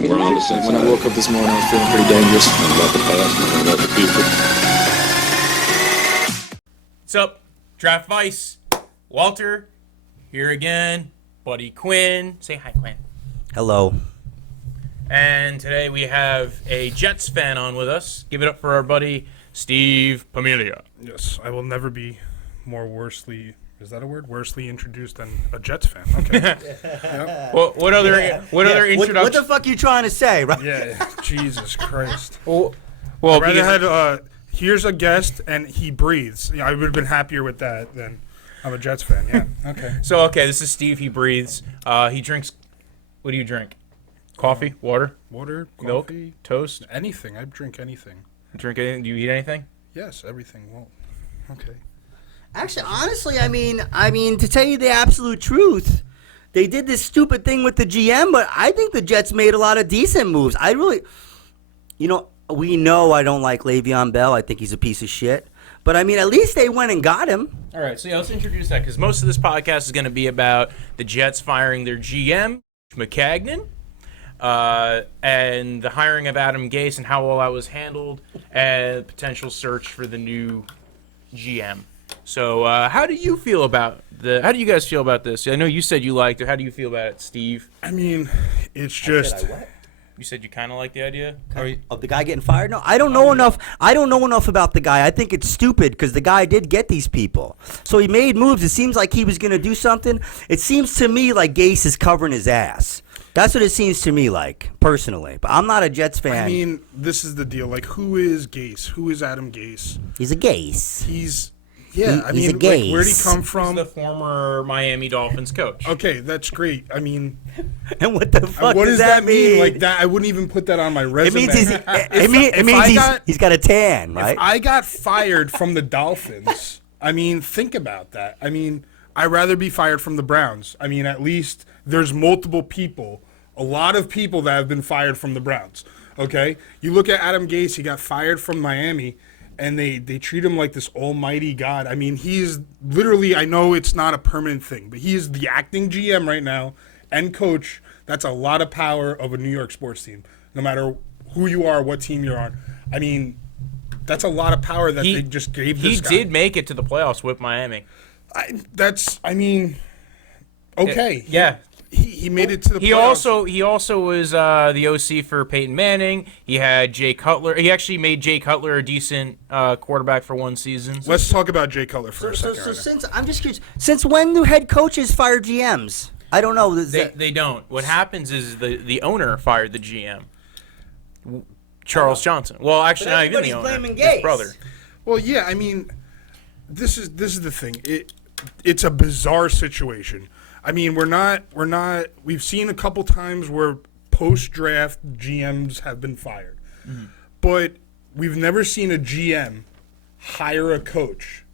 When I woke up this morning, I was feeling pretty dangerous. About the past and about the future. What's up? Draft Vice. Walter. Here again. Buddy Quinn. Say hi, Quinn. Hello. And today we have a Jets fan on with us. Give it up for our buddy Steve Pumilia. Yes, I will never be more worsely, is that a word? Worsely introduced than a Jets fan. Okay. Yep. Well, what other introduction? What the fuck are you trying to say, right? Yeah, Jesus Christ. Well, I'd rather had, here's a guest and he breathes. I would have been happier with that than I'm a Jets fan. Yeah, okay. So, this is Steve. He breathes. He drinks, what do you drink? Coffee? Water? Water, Milk? coffee, Toast? anything. I drink anything. Drink anything? Do you eat anything? Yes, everything. Well, okay. Actually, honestly, I mean, to tell you the absolute truth, they did this stupid thing with the GM, but I think the Jets made a lot of decent moves. We know I don't like Leveon Bell. I think he's a piece of shit. But, I mean, at least they went and got him. All right, so let's introduce that, because most of this podcast is going to be about the Jets firing their GM, Maccagnan, and the hiring of Adam Gase and how all that was handled, and potential search for the new GM. So, how do you guys feel about this? I know you said you liked it. How do you feel about it, Steve? I mean, it's just... You said you kind of like the idea? Of the guy getting fired? No, I don't know enough. I don't know enough about the guy. I think it's stupid because the guy did get these people. So he made moves. It seems like he was going to do something. It seems to me like Gase is covering his ass. That's what it seems to me like, personally. But I'm not a Jets fan. I mean, this is the deal. Like, who is Gase? Who is Adam Gase? He's a Gase. He's he's a like, Gase. where'd he come from? He's the former Miami Dolphins coach. Okay, that's great. I mean, and what the fuck what does that mean? Like that, I wouldn't even put that on my It resume. means he's got a tan, right? If I got fired from the Dolphins, I mean, think about that. I mean, I'd rather be fired from the Browns. I mean, at least there's multiple people, a lot of people that have been fired from the Browns. Okay, you look at Adam Gase. He got fired from Miami. And they treat him like this almighty God. I mean, he's literally, I know it's not a permanent thing, but he is the acting GM right now and coach. That's a lot of power of a New York sports team, no matter who you are, what team you're on. I mean, that's a lot of power that they just gave this guy. He did make it to the playoffs with Miami. Okay. Yeah. He made it to the playoffs. He also was the OC for Peyton Manning. He had Jay Cutler. He actually made Jay Cutler a decent quarterback for one season. Let's talk about Jay Cutler for a second. I'm just curious. Since when do head coaches fire GMs? I don't know. They don't. What happens is the owner fired the GM, Charles Johnson. Well, actually, not even the owner. His brother. Well, yeah. I mean, this is the thing. It's a bizarre situation. I mean, we've seen a couple times where post-draft GMs have been fired. Mm-hmm. But we've never seen a GM hire a coach.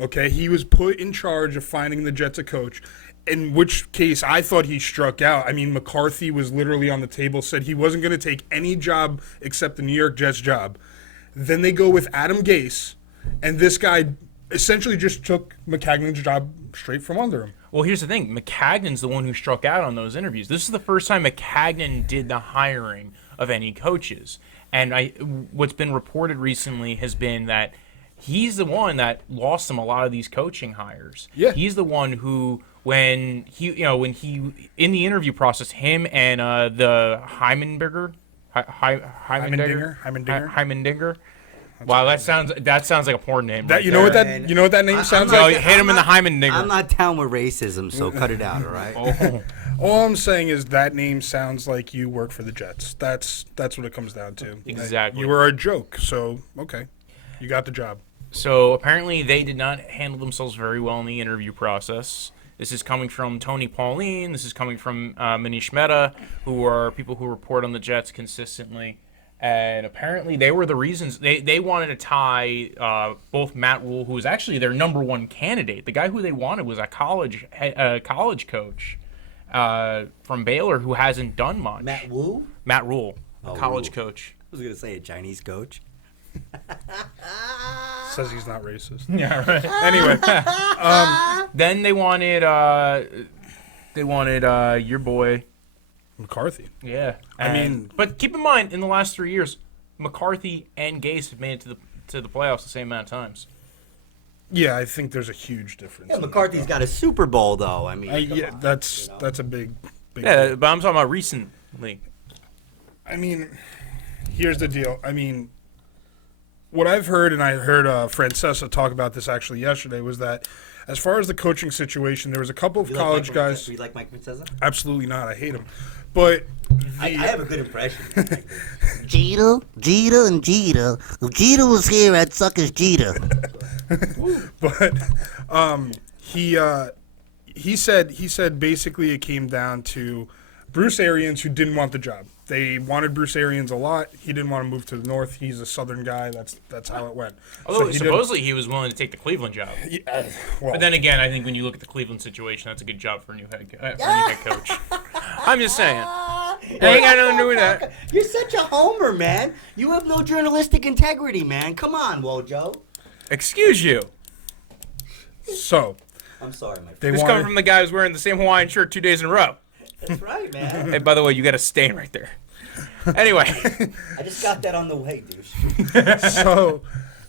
Okay? He was put in charge of finding the Jets a coach, in which case I thought he struck out. I mean, McCarthy was literally on the table, said he wasn't going to take any job except the New York Jets job. Then they go with Adam Gase, and this guy essentially just took Maccagnan's job straight from under him. Well, here's the thing. Maccagnan's the one who struck out on those interviews. This is the first time Maccagnan did the hiring of any coaches. And what's been reported recently has been that he's the one that lost him a lot of these coaching hires. Yeah. He's the one who, when he in the interview process, him and the Heimendinger. Wow, that sounds like a porn name. You know what that name sounds like? Hit him in the Heimendinger. I'm not down with racism, so cut it out, all right? Oh. All I'm saying is that name sounds like you work for the Jets. That's what it comes down to. Exactly. You were a joke, so okay, you got the job. So apparently they did not handle themselves very well in the interview process. This is coming from Tony Pauline. This is coming from Manish Mehta, who are people who report on the Jets consistently. And apparently they were the reasons they wanted to tie both Matt Rule, who was actually their number one candidate. The guy who they wanted was a college coach from Baylor who hasn't done much. Matt Rule, a college coach. I was going to say a Chinese coach. Says he's not racist. Yeah, right. Anyway, then they wanted your boy McCarthy. Yeah, I mean, but keep in mind, in the last 3 years, McCarthy and Gase have made it to the playoffs the same amount of times. Yeah, I think there's a huge difference. Yeah, McCarthy's got a Super Bowl though. I mean, Yeah, come on, that's you know? a big. Yeah, deal. but I'm talking about recently. I mean, here's the deal. I mean, what I've heard, and I heard Francesa talk about this actually yesterday, was that as far as the coaching situation, there was a couple of college guys. You like Mike Francesa? Absolutely not. I hate him. But I have a good impression. Jeter, and Jeter. If Jeter was here, I'd suck his Jeter. But he said basically it came down to Bruce Arians, who didn't want the job. They wanted Bruce Arians a lot. He didn't want to move to the north. He's a Southern guy. That's how it went. Although he supposedly he was willing to take the Cleveland job. well, But then again, I think when you look at the Cleveland situation, that's a good job for a new head coach. I'm just saying. Ain't got nothing to do with that. You're such a homer, man. You have no journalistic integrity, man. Come on, Wojo. Excuse you. so I'm sorry, my friend. they This wanted. coming from the guy who's wearing the same Hawaiian shirt 2 days in a row. That's right, man. Hey, by the way, you got a stain right there. Anyway, I just got that on the way, douche.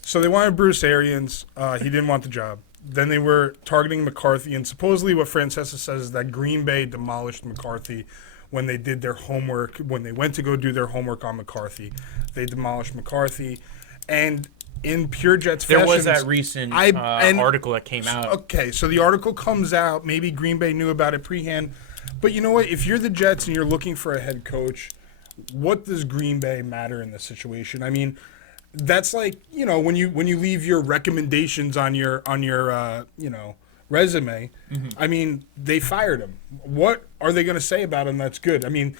so they wanted Bruce Arians. He didn't want the job. Then they were targeting McCarthy, and supposedly what Francesa says is that Green Bay demolished McCarthy when they did their homework. When they went to go do their homework on McCarthy, they demolished McCarthy, and in pure Jets there fashion, was that recent article that came out. Okay, so the article comes out. Maybe Green Bay knew about it prehand. But you know what? If you're the Jets and you're looking for a head coach, what does Green Bay matter in this situation? I mean, that's like, you know, when you leave your recommendations on your resume. Mm-hmm. I mean, they fired him. What are they going to say about him that's good? I mean,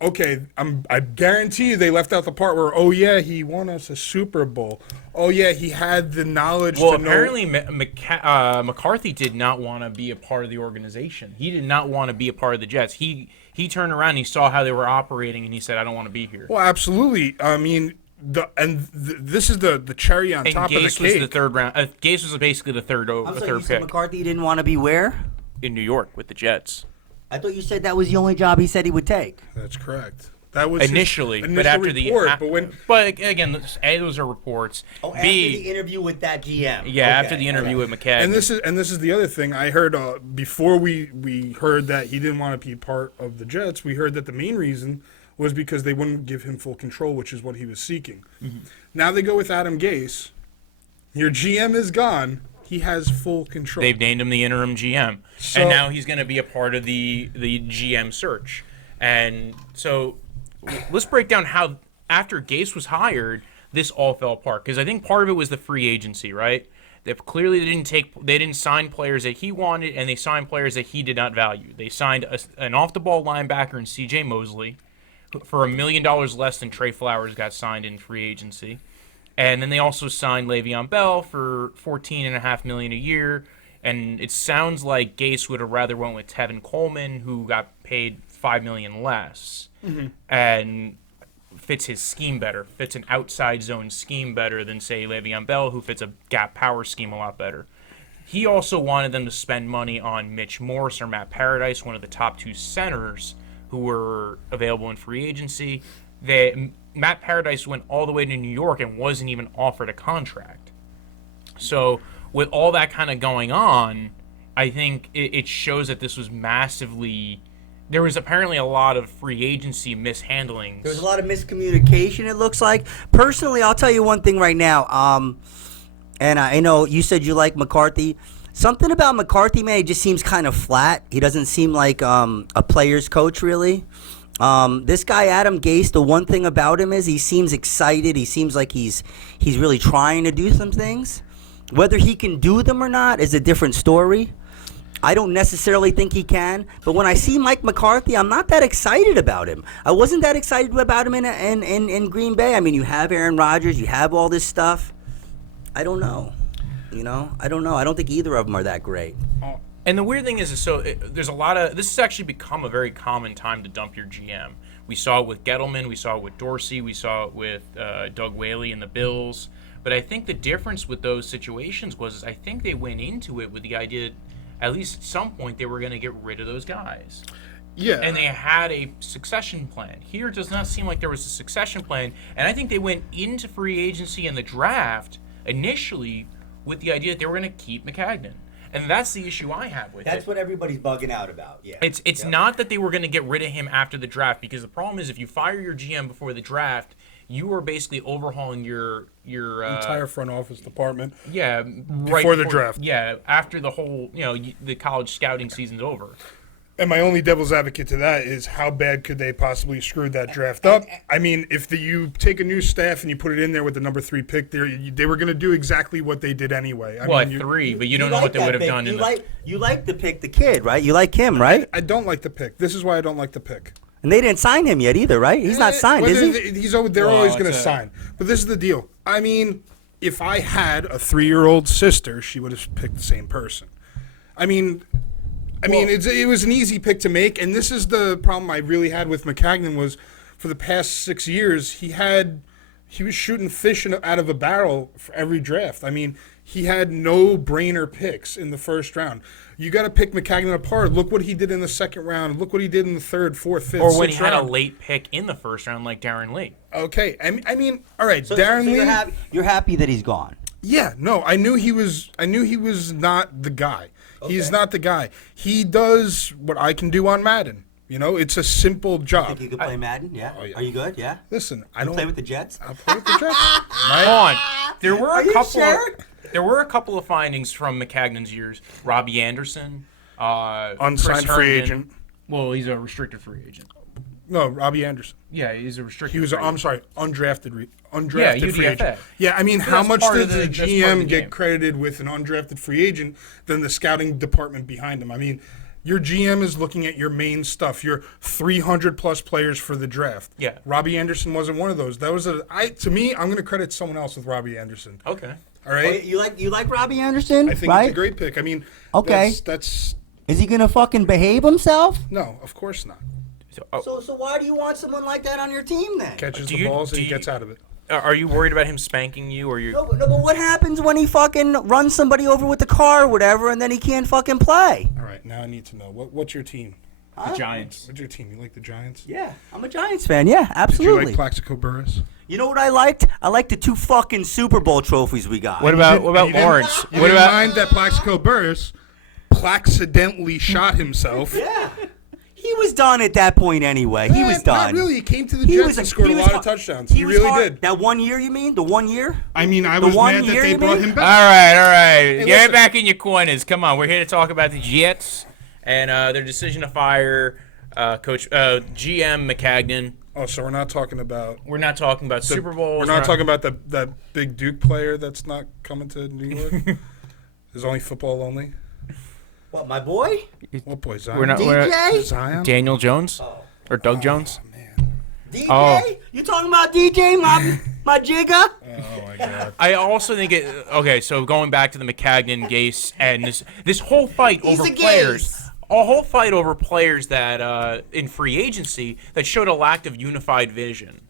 okay, I guarantee you they left out the part where, oh yeah, he won us a Super Bowl. Oh yeah, he had the knowledge Well, to know. apparently McCarthy did not want to be a part of the organization. He did not want to be a part of the Jets. He turned around and he saw how they were operating and he said, I don't want to be here. Well, absolutely. I mean, this is the cherry on And top Gase of the was cake. the third round. Gase was basically the third I'm sorry, you third said pick McCarthy didn't want to be where? in New York with the Jets. I thought you said that was the only job he said he would take. That's correct. That was his Initially, initial but after report, the but again, A, those are reports. Oh, after B, the interview with that GM. yeah, after the interview with Maccagnan. and this is the other thing I heard before we heard that he didn't want to be part of the Jets. We heard that the main reason was because they wouldn't give him full control, which is what he was seeking. Mm-hmm. Now they go with Adam Gase. Your GM is gone. He has full control. They've named him the interim GM, So- and now he's going to be a part of the GM search. And so let's break down how after Gase was hired, this all fell apart. Because I think part of it was the free agency, right? They clearly they didn't sign players that he wanted, and they signed players that he did not value. They signed an off-the-ball linebacker in CJ Mosley for $1 million less than Trey Flowers got signed in free agency. And then they also signed Leveon Bell for $14.5 million a year. And it sounds like Gase would have rather went with Tevin Coleman, who got paid $5 million less, and fits his scheme better, fits an outside zone scheme better than, say, Le'Veon Bell, who fits a gap power scheme a lot better. He also wanted them to spend money on Mitch Morse or Matt Paradise, one of the top two centers who were available in free agency. Matt Paradise went all the way to New York and wasn't even offered a contract. So with all that kind of going on, I think it shows that this was massively... There was apparently a lot of free agency mishandlings. There's a lot of miscommunication, it looks like. Personally, I'll tell you one thing right now. And I know you said you like McCarthy. Something about McCarthy, man, he just seems kind of flat. He doesn't seem like a player's coach, really. This guy, Adam Gase, the one thing about him is he seems excited. He seems like he's really trying to do some things. Whether he can do them or not is a different story. I don't necessarily think he can, but when I see Mike McCarthy, I'm not that excited about him. I wasn't that excited about him in Green Bay. I mean, you have Aaron Rodgers, you have all this stuff. I don't know. I don't know. I don't think either of them are that great. And the weird thing is there's a lot of... This has actually become a very common time to dump your GM. We saw it with Gettleman. We saw it with Dorsey. We saw it with Doug Whaley and the Bills. But I think the difference with those situations was I think they went into it with the idea that at least at some point they were going to get rid of those guys. Yeah. And they had a succession plan. Here it does not seem like there was a succession plan. And I think they went into free agency and the draft initially with the idea that they were going to keep Maccagnan. And that's the issue I have with it. That's what everybody's bugging out about. Yeah. It's not that they were going to get rid of him after the draft, because the problem is if you fire your GM before the draft, you are basically overhauling your entire front office department. Yeah, before the draft. Yeah, after the whole the college scouting season's over. And my only devil's advocate to that is how bad could they possibly screw that draft up? I mean, if you take a new staff and you put it in there with the number 3 pick, they were going to do exactly what they did anyway. I mean, 3, but you don't know what they would have done. You like to pick the kid, right? You like him, right? I don't like the pick. This is why I don't like the pick. And they didn't sign him yet either, right? He's not signed, is he? They're always going to sign. But this is the deal. I mean, if I had a 3-year-old sister, she would have picked the same person. I mean, it was an easy pick to make, and this is the problem I really had with Maccagnan was for the past 6 years, he was shooting fish out of a barrel for every draft. I mean, he had no-brainer picks in the first round. You got to pick Maccagnan apart. Look what he did in the second round. Look what he did in the third, fourth, fifth, or when he sixth had round. a late pick in the first round, like Darron Lee. Okay, I mean, all right, So Darron Lee. you're happy that he's gone. Yeah, no, I knew he was not the guy. He's not the guy. He does what I can do on Madden. It's a simple job. Think you could play Madden? Yeah. Oh, yeah. Are you good? Yeah. Listen, I You don't play with the Jets? I'll play with the Jets. Hold on. There were Are a you couple. sure? There were a couple of findings from Maccagnan's years. Robbie Anderson, Unsigned Chris free Herndon. agent. Well, he's a restricted free agent. No, Robbie Anderson. Yeah, he's a restricted. He was. free I'm agent. sorry, undrafted free UDFA. agent. Yeah, I mean, how that's much part does of the that's part of GM the get game. credited with an undrafted free agent than the scouting department behind him? I mean, your GM is looking at your main stuff, your 300-plus players for the draft. Yeah. Robbie Anderson wasn't one of those. That was to me, I'm going to credit someone else with Robbie Anderson. Okay. All right? You like Robbie Anderson? I think right? it's a great pick. I mean, Okay. that's Is he gonna fucking behave himself? no, of course not. So why do you want someone like that on your team then? Catches Do the you- balls and do he you- gets out of it. Are you worried about him spanking you, or you? No, but what happens when he fucking runs somebody over with the car or whatever, and then he can't fucking play? All right, now I need to know what's your team? The Giants. What's your team? You like the Giants? Yeah, I'm a Giants fan. Yeah, Did you absolutely. like Plaxico Burress? You know what I liked? I liked the 2 fucking Super Bowl trophies we got. What about You didn't- Lawrence? You What didn't about? mind that Plaxico Burress accidentally shot himself? Yeah. He was done at that point anyway. He was done. Not really. He came to the He Jets was and scored a was lot of hard- touchdowns. He was really hard- did. That 1 year, you mean? The 1 year? I mean, I The was one mad that year, they you brought mean? him All back. right. Get listen. back in your corners. Come on, we're here to talk about the Jets and their decision to fire GM Maccagnan. Oh, so we're not talking about We're not talking about Super Bowls. We're not talking about that big Duke player that's not coming to New York. Is only football only. What, my boy? What boy, Zion? We're not. DJ? Zion. Daniel Jones or Doug Jones. DJ? Oh. You talking about DJ, my jigger? Oh my God. I also think it. Okay, so going back to the Maccagnan, Gase, and this whole fight He's over a players. Gase. A whole fight over players that in free agency that showed a lack of unified vision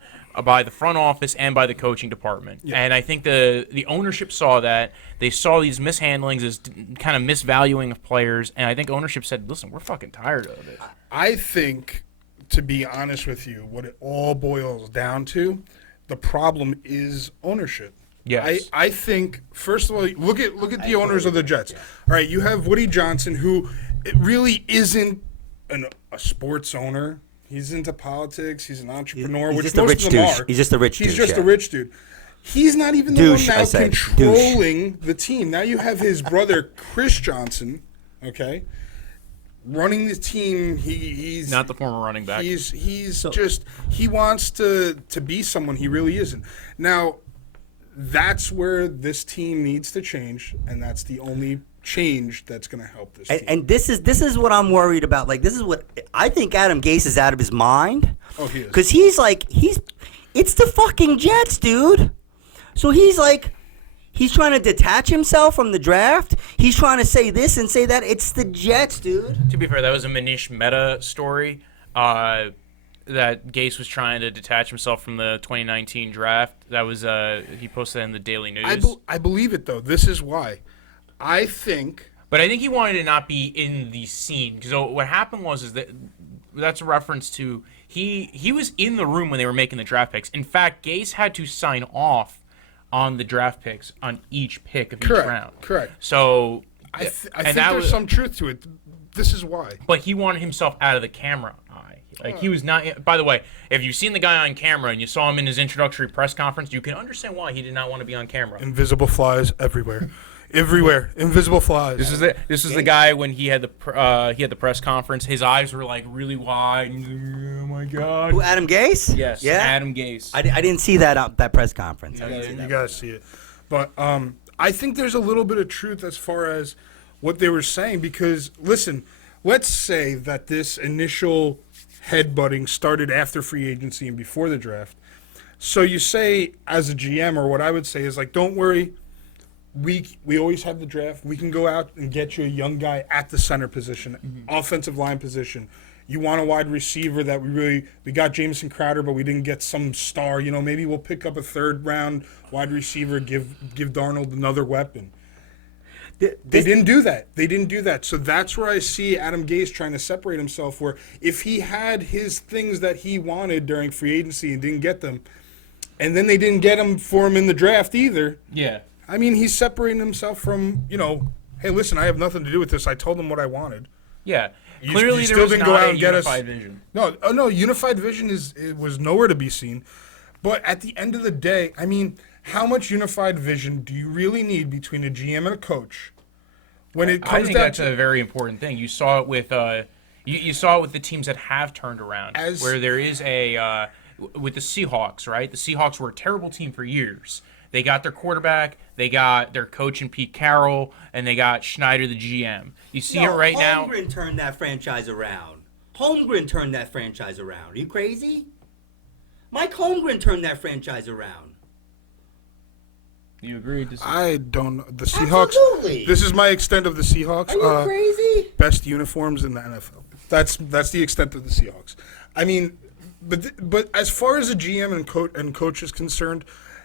by the front office and by the coaching department. Yeah. And I think the ownership saw that. They saw these mishandlings as kind of misvaluing of players, and I think ownership said, listen, we're fucking tired of it. I think, to be honest with you, what it all boils down to, the problem is ownership. Yes. I think, first of all, look at the owners of the Jets. All right, you have Woody Johnson, who it really isn't a sports owner. He's into politics. He's an entrepreneur, He's which just a most rich of them douche. are. He's just a rich He's douche, just yeah. a rich dude. He's not even the Douche, one I now said. controlling the team. Now you have his brother, Chris Johnson, okay, running the team. He's Not the former running back. He's he wants to be someone he really isn't. Now, that's where this team needs to change, and that's the only change that's going to help this team. And this is what I'm worried about. Like, this is what I think Adam Gase is out of his mind. Oh, he is. Because it's the fucking Jets, dude. So he's trying to detach himself from the draft. He's trying to say this and say that. It's the Jets, dude. To be fair, that was a Manish Mehta story that Gase was trying to detach himself from the 2019 draft. That was he posted in the Daily News. I believe it, though. This is why. I think... But I think he wanted to not be in the scene because what happened was that that's a reference to he was in the room when they were making the draft picks. In fact, Gase had to sign off on the draft picks on each pick of each round. Correct. So I think there's some truth to it. This is why. But he wanted himself out of the camera eye. Like, he was not. By the way, if you've seen the guy on camera and you saw him in his introductory press conference, you can understand why he did not want to be on camera. Invisible flies everywhere. Everywhere, invisible flies. This is the guy when he had the press conference. His eyes were like really wide. And he's like, oh my god. Who, Adam Gase? Yes. Yeah. Adam Gase. I didn't see that press conference. I didn't see You that. gotta see it. But I think there's a little bit of truth as far as what they were saying, because listen, let's say that this initial headbutting started after free agency and before the draft. So you say, as a GM, or what I would say is like, don't worry. We always have the draft. We can go out and get you a young guy at the center position, offensive line position. You want a wide receiver that we got Jamison Crowder, but we didn't get some star. You know, maybe we'll pick up a third-round wide receiver, give Darnold another weapon. They didn't do that. They didn't do that. So that's where I see Adam Gase trying to separate himself, where if he had his things that he wanted during free agency and didn't get them, and then they didn't get them for him in the draft either. Yeah. I mean, he's separating himself from, hey, listen, I have nothing to do with this. I told them what I wanted. Yeah. You Clearly, still there was didn't not go out a and get unified us- vision. No, unified vision it was nowhere to be seen. But at the end of the day, I mean, how much unified vision do you really need between a GM and a coach? When it I comes think down that's to a very important thing. You saw it with you saw it with the teams that have turned around, where there is a with the Seahawks, right? The Seahawks were a terrible team for years. They got their quarterback, they got their coach in Pete Carroll, and they got Schneider, the GM. You see it right now. Holmgren turned that franchise around. Holmgren turned that franchise around. Are you crazy? Mike Holmgren turned that franchise around. You agree? I don't know. The Seahawks. Absolutely. This is my extent of the Seahawks. Are you crazy? Best uniforms in the NFL. That's the extent of the Seahawks. I mean, but as far as a GM and coach is concerned,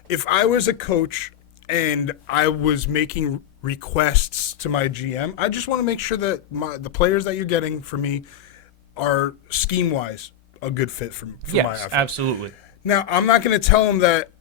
if I was a coach and I was making requests to my GM, I just want to make sure that the players that you're getting for me are scheme-wise a good fit for my Yes, effort. absolutely. Now, I'm not going to tell them that,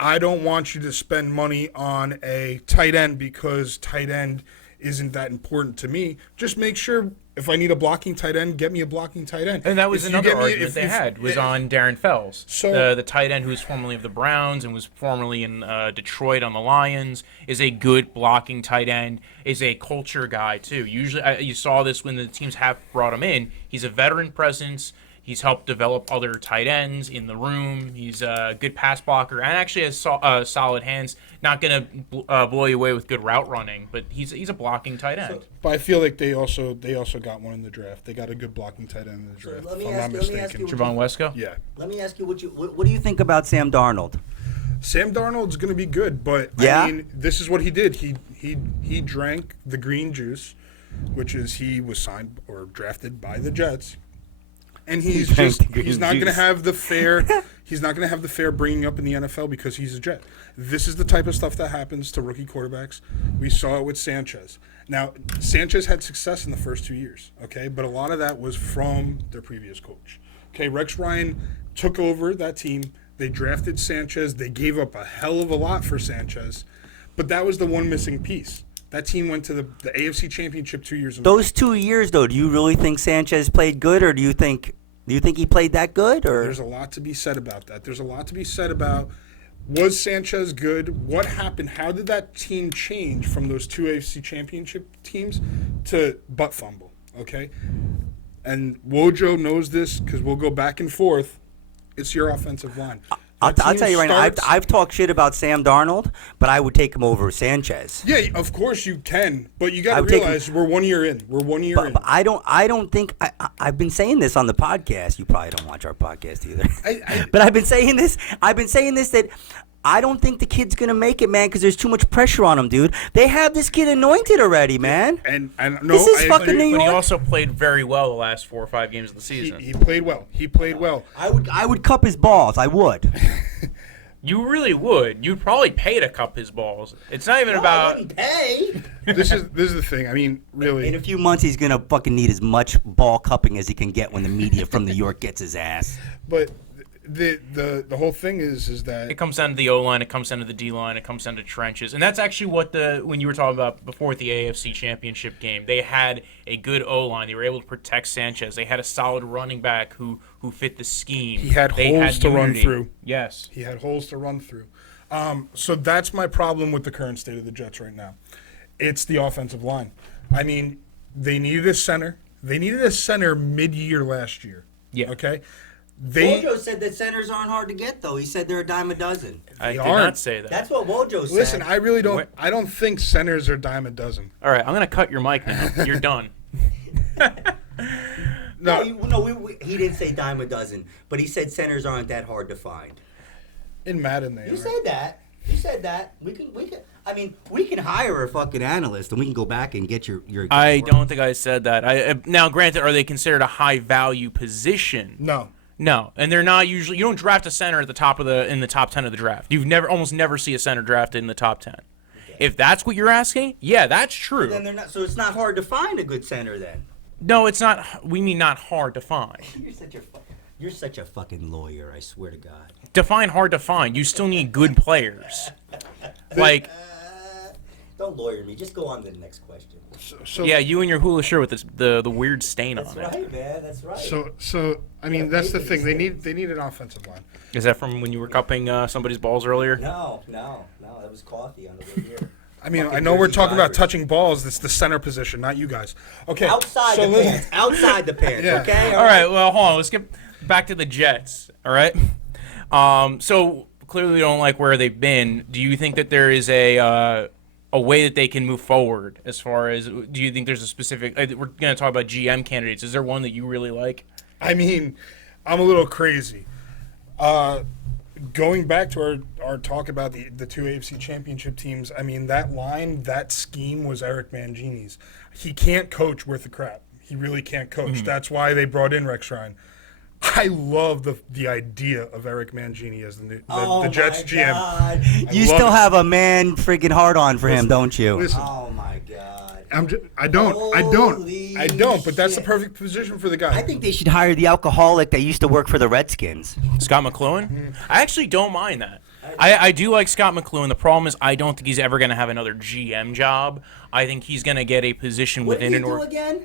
I don't want you to spend money on a tight end because tight end isn't that important to me. Just make sure if I need a blocking tight end, get me a blocking tight end. And that was If you another get me- argument if- they if- had was if- on Darren Fells, So- the tight end who was formerly of the Browns and was formerly in Detroit on the Lions, is a good blocking tight end, is a culture guy too. Usually, you saw this when the teams have brought him in. He's a veteran presence. He's helped develop other tight ends in the room. He's a good pass blocker and actually has solid hands. Not going to blow you away with good route running, but he's a blocking tight end. But I feel like they also got one in the draft. They got a good blocking tight end in the draft. let me if I'm ask not you- let me ask mistaken. you- Javon Wesco? Yeah. Let me ask you what do you think about Sam Darnold? Sam Darnold's going to be good, but Yeah? I mean, this is what he did. He drank the green juice, which is he was signed or drafted by the Jets. And he's drank just the green he's not going to juice. have the fair bringing up in the NFL because he's a Jet. This is the type of stuff that happens to rookie quarterbacks. We saw it with Sanchez. Now, Sanchez had success in the first 2 years, okay? But a lot of that was from their previous coach. Okay, Rex Ryan took over that team. They drafted Sanchez. They gave up a hell of a lot for Sanchez. But that was the one missing piece. That team went to the AFC Championship 2 years in a row. Those 2 years, though, do you really think Sanchez played good, or do you think he played that good? Or There's a lot to be said about that. There's a lot to be said about, was Sanchez good? What happened? How did that team change from those two AFC Championship teams to butt fumble? Okay? And Wojo knows this because we'll go back and forth. It's your offensive line. I'll That tell team you right now, starts- I've talked shit about Sam Darnold, but I would take him over Sanchez. Yeah, of course you can, but you got I to would take him- realize we're 1 year in. We're 1 year in. But I don't think I've been saying this on the podcast. You probably don't watch our podcast either. But I've been saying this that I don't think the kid's gonna make it, man, because there's too much pressure on him, dude. They have this kid anointed already, man. And no, This is I fucking agree. New But he York. also played very well the last 4 or 5 games of the season. He played well. He played well. I would cup his balls. I would. You really would. You'd probably pay to cup his balls. It's not even about. pay. this is the thing. I mean, really. In a few months, he's gonna fucking need as much ball cupping as he can get when the media from New York gets his ass. But the whole thing is that It comes down to the O-line, it comes down to the D-line, it comes down to trenches. And that's actually what when you were talking about before with the AFC Championship game, they had a good O-line. They were able to protect Sanchez. They had a solid running back who fit the scheme. he had holes to run through. Yes. He had holes to run through. So that's my problem with the current state of the Jets right now. It's the offensive line. I mean, they needed a center. They needed a center mid-year last year. Yeah. Okay? Wojo said that centers aren't hard to get, though. He said they're a dime a dozen. I did aren't. not say that. That's what Wojo said. Listen, I really don't. I don't think centers are dime a dozen. All right, I'm going to cut your mic now. You're done. No, he didn't say dime a dozen, but he said centers aren't that hard to find. in Madden they You are. said that. You said that. We can. I mean, we can hire a fucking analyst, and we can go back and get your. I don't think I said that. Now, granted, are they considered a high-value position? No. No, and they're not usually. You don't draft a center at the top in the top 10 of the draft. You've almost never see a center drafted in the top 10. Okay. If that's what you're asking, yeah, that's true. Then they're not. So it's not hard to find a good center then. No, it's not. We mean not hard to find. You're such a fucking lawyer. I swear to God. Define hard to find. You still need good players. Like. Don't lawyer me. Just go on to the next question. So Yeah, you and your hula shirt with the weird stain That's on right, it. man. That's right. So I mean that's the thing. They need an offensive line. Is that from when you were cupping somebody's balls earlier? No. That was coffee on the way here. I mean, Fucking I know we're dirty talking about drivers. touching balls. It's the center position, not you guys. Okay. Outside the pants. Outside the pants. Yeah. Okay. All right, well, hold on. Let's get back to the Jets. All right. So clearly, you don't like where they've been. Do you think that there is a way that they can move forward? As far as, do you think there's a specific? We're going to talk about GM candidates. Is there one that you really like? I mean, I'm a little crazy. Going back to our talk about the two AFC championship teams, I mean, that line, that scheme was Eric Mangini's. He can't coach worth a crap. He really can't coach. Mm-hmm. That's why they brought in Rex Ryan. I love the idea of Eric Mangini as the Jets GM. God. You love still it. have a man freaking hard on for him, don't you? Listen, Oh my God. I don't. Holy But that's the shit. perfect position for the guy. I think they should hire the alcoholic that used to work for the Redskins. Scott McLuhan? I actually don't mind that. I do like Scott McLuhan. The problem is I don't think he's ever going to have another GM job. I think he's going to get a position What did within he an do again?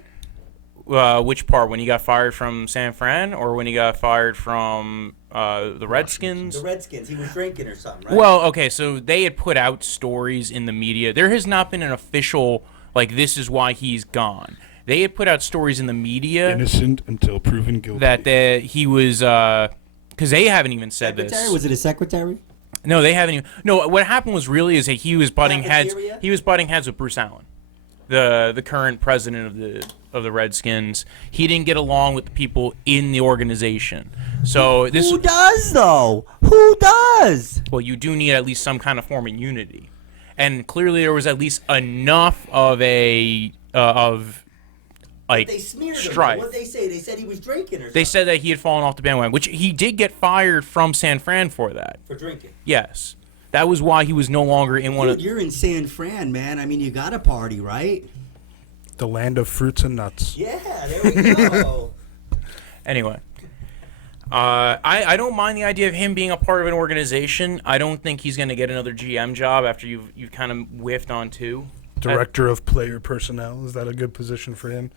Which part? When he got fired from San Fran, or when he got fired from the Redskins? The Redskins. He was drinking or something, right? Well, okay, so they had put out stories in the media. There has not been an official, like, this is why he's gone. They had put out stories in the media Innocent until proven guilty. that he was, because they haven't even said secretary? this. Was it a secretary? No, they haven't even. No, what happened was really is that he was butting heads. Cafeteria? He was butting heads with Bruce Allen, the current president of the Redskins. He didn't get along with the people in the organization. So this. Who does though? Who does? Well, you do need at least some kind of form of unity, and clearly there was at least enough of a like They smeared him. strife. What did they say? They said he was drinking or something. They said that he had fallen off the bandwagon, which he did get fired from San Fran for that. For drinking. Yes, that was why he was no longer in one of. You're in San Fran, man. I mean, you got to party, right? the land of fruits and nuts. Yeah, there we go. Anyway, I don't mind the idea of him being a part of an organization. I don't think he's going to get another GM job after you've kind of whiffed on two. Director of player personnel, is that a good position for him?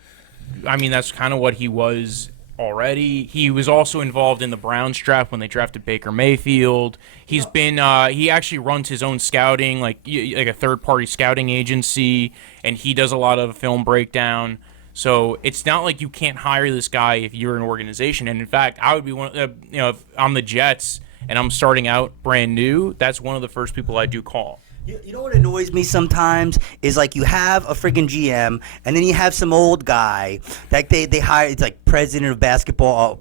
I mean, that's kind of what he was already. He was also involved in the Browns draft when they drafted Baker Mayfield. He's been he actually runs his own scouting, like a third-party scouting agency, and he does a lot of film breakdown. So it's not like you can't hire this guy if you're an organization. And in fact, I would be one. If I'm the Jets and I'm starting out brand new, that's one of the first people I do call. You know what annoys me sometimes is like you have a friggin' GM and then you have some old guy that they hire. It's like president of basketball,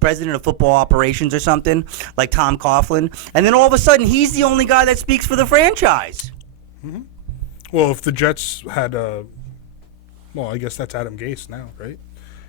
president of football operations or something, like Tom Coughlin, and then all of a sudden he's the only guy that speaks for the franchise. Mm-hmm. Well, if the Jets had well, I guess that's Adam Gase now, right?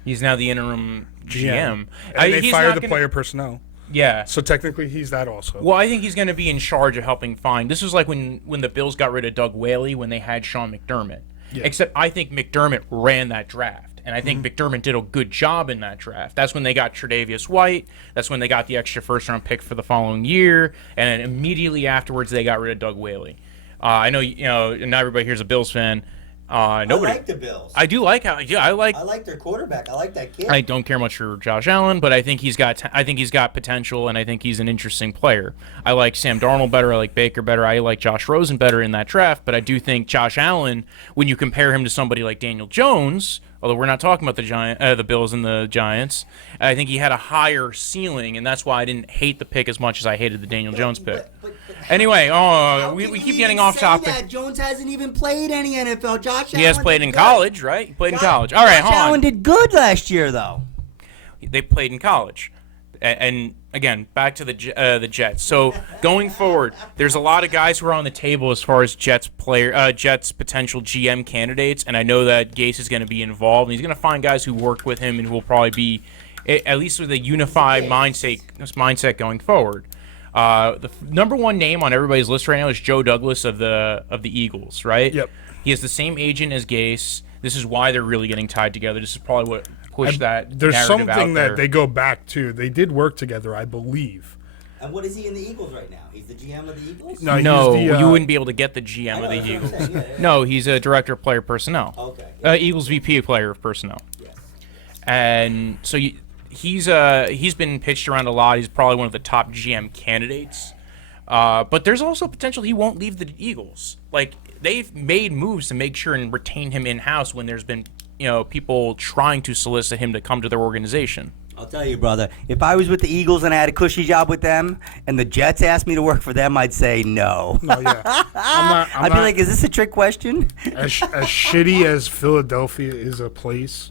He's now the interim GM. And they he's fired not the gonna- player personnel. Yeah. So technically he's that also. Well, I think he's going to be in charge of helping find. This was like when the Bills got rid of Doug Whaley when they had Sean McDermott. Except I think McDermott ran that draft. And I think McDermott did a good job in that draft. That's when they got Tre'Davious White. That's when they got the extra first-round pick for the following year. And then immediately afterwards, they got rid of Doug Whaley. I know, not everybody here's a Bills fan. Nobody. I like the Bills. I do like how. Yeah, I like their quarterback. I like that kid. I don't care much for Josh Allen, but I think he's got potential, and I think he's an interesting player. I like Sam Darnold better. I like Baker better. I like Josh Rosen better in that draft. But I do think Josh Allen, when you compare him to somebody like Daniel Jones, although we're not talking about the Bills and the Giants, I think he had a higher ceiling, and that's why I didn't hate the pick as much as I hated the Daniel Jones pick. Anyway, we keep getting off topic. That? Jones hasn't even played any NFL. Josh Allen. He has played in college, right? He played in college. All right, Josh Allen did good last year, though. They played in college. And again, back to the Jets. So going forward, there's a lot of guys who are on the table as far as Jets potential GM candidates, and I know that Gase is going to be involved. And he's going to find guys who worked with him and who will probably be at least with a unified mindset going forward. The number one name on everybody's list right now is Joe Douglas of the Eagles, right? Yep. He has the same agent as Gase. This is why they're really getting tied together. This is probably what pushed that There's narrative something out that there. they go back to. They did work together, I believe. And what is he in the Eagles right now? He's the GM of the Eagles? No, No, he's the, you wouldn't be able to get the GM of the that's what I'm Eagles. saying, yeah. No, he's a director of player personnel. Okay. Eagles VP of player personnel. Yes. And so he's been pitched around a lot. He's probably one of the top GM candidates. But there's also potential he won't leave the Eagles. Like, they've made moves to make sure and retain him in-house when there's been, people trying to solicit him to come to their organization. I'll tell you, brother, if I was with the Eagles and I had a cushy job with them and the Jets asked me to work for them, I'd say no. No, yeah. I'd be like, is this a trick question? As shitty as Philadelphia is a place,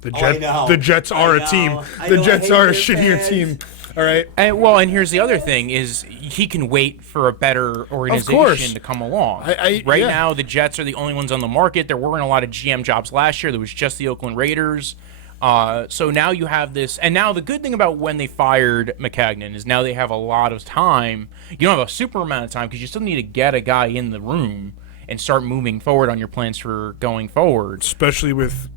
the Jets are I a know. team. I The know, I Jets hate are a their shittier fans. team. All right. And here's the other thing is he can wait for a better organization to come along. Right yeah. now, the Jets are the only ones on the market. There weren't a lot of GM jobs last year. There was just the Oakland Raiders. So now you have this. And now the good thing about when they fired Maccagnan is now they have a lot of time. You don't have a super amount of time because you still need to get a guy in the room and start moving forward on your plans for going forward. Especially with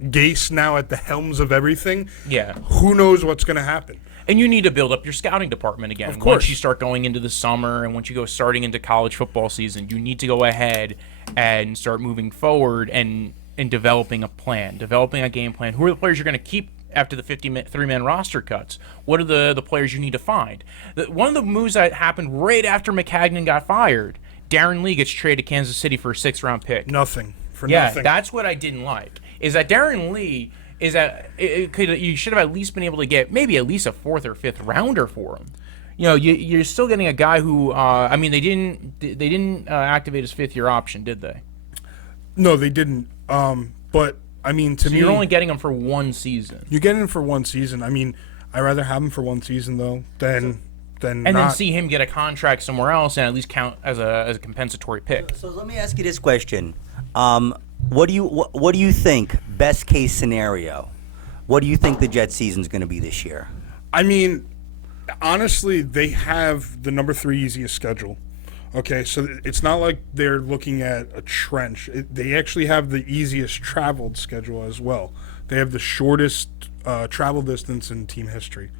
Gase now at the helms of everything. Yeah. Who knows what's going to happen? And you need to build up your scouting department again. Of course. Once you start going into the summer and once you go starting into college football season, you need to go ahead and start moving forward and developing a plan, developing a game plan. Who are the players you're going to keep after the 53-man roster cuts? What are the players you need to find? One of the moves that happened right after Maccagnan got fired, Darron Lee gets traded to Kansas City for a 6th-round pick. Nothing. For Yeah, nothing. that's what I didn't like. Is that Darron Lee is that you should have at least been able to get maybe at least a 4th or 5th rounder for him. You're still getting a guy who they didn't activate his 5th-year option, did they? No, they didn't. But I mean, to So me, you're only getting him for one season. you're getting him for one season. I mean, I'd rather have him for one season though than And not. then see him get a contract somewhere else and at least count as a compensatory pick. So let me ask you this question. What do you think, best case scenario, what do you think the Jets season's going to be this year? I mean, honestly, they have the number 3 easiest schedule. Okay, so it's not like they're looking at a trench. They actually have the easiest traveled schedule as well. They have the shortest travel distance in team history.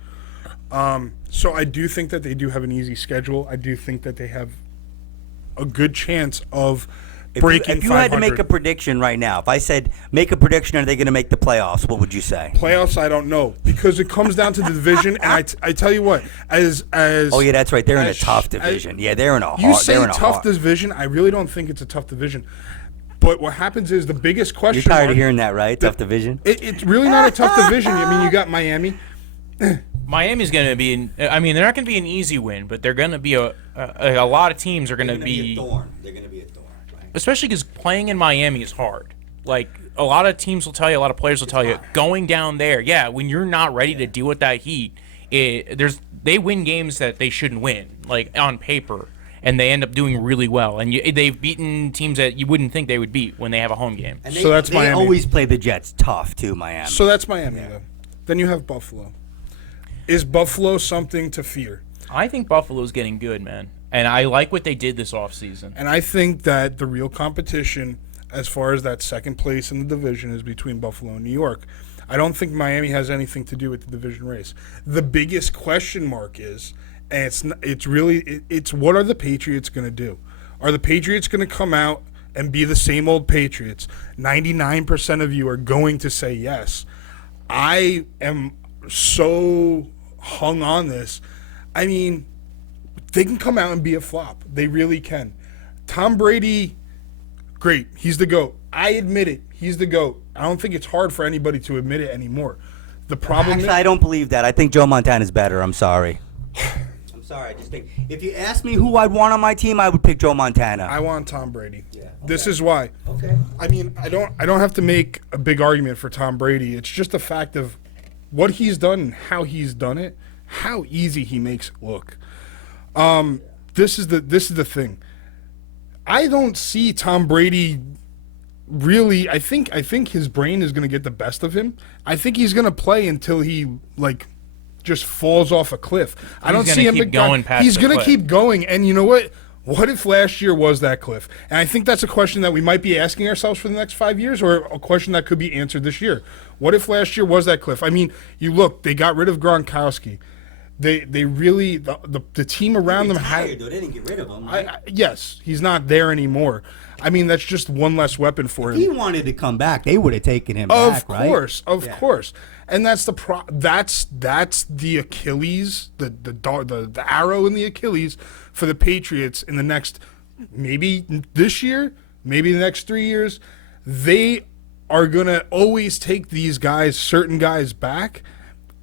So I do think that they do have an easy schedule. I do think that they have a good chance of breaking 500. If you had to make a prediction right now, if I said make a prediction, are they going to make the playoffs? What would you say? Playoffs, I don't know, because it comes down to the division, and I tell you what, as Oh yeah, that's right. They're in a tough division. Yeah, they're in a hard. You say they're in a tough hard. division. I really don't think it's a tough division. But what happens is the biggest question. You're tired of mark- hearing that, right? Tough division. It's really not a tough division. I mean, you got Miami. Miami's going to be they're not going to be an easy win, but they're going to be a lot of teams are going to be a thorn. They're going to be a thorn, right? especially because playing in Miami is hard. Like, a lot of teams will tell you, a lot of players will tell you, going down there, when you're not ready to deal with that heat, they win games that they shouldn't win, like, on paper, and they end up doing really well. And they've beaten teams that you wouldn't think they would beat when they have a home game. And So that's they Miami. always play the Jets tough too, Miami. So that's Miami. Then you have Buffalo. Is Buffalo something to fear? I think Buffalo's getting good, man. And I like what they did this offseason. And I think that the real competition, as far as that second place in the division is between Buffalo and New York. I don't think Miami has anything to do with the division race. The biggest question mark is, and it's what are the Patriots going to do? Are the Patriots going to come out and be the same old Patriots? 99% of you are going to say yes. I am so hung on this. I mean, they can come out and be a flop. They really can. Tom Brady, great. He's the GOAT. I admit it. He's the GOAT. I don't think it's hard for anybody to admit it anymore. The problem Actually, I don't believe that. I think Joe Montana's better. I'm sorry. I'm sorry. I just think if you ask me who I'd want on my team, I would pick Joe Montana. I want Tom Brady. Yeah. This is why. Okay. I mean, I don't have to make a big argument for Tom Brady. It's just a fact of what he's done and how he's done it, how easy he makes it look. This is the thing. I don't see Tom Brady really. I think his brain is going to get the best of him. I think he's going to play until he just falls off a cliff. I don't see him going past. He's going to keep going, and you know what? What if last year was that cliff? And I think that's a question that we might be asking ourselves for the next 5 years, or a question that could be answered this year. What if last year was that cliff? I mean, you look, they got rid of Gronkowski. They really the team around them had. They didn't get rid of him. Right? Yes, he's not there anymore. I mean, that's just one less weapon for him. If he wanted to come back, they would have taken him back, right? Of course. And that's that's the Achilles, the arrow in the Achilles for the Patriots in the next, maybe this year, maybe the next 3 years. They are going to always take these guys, certain guys, back.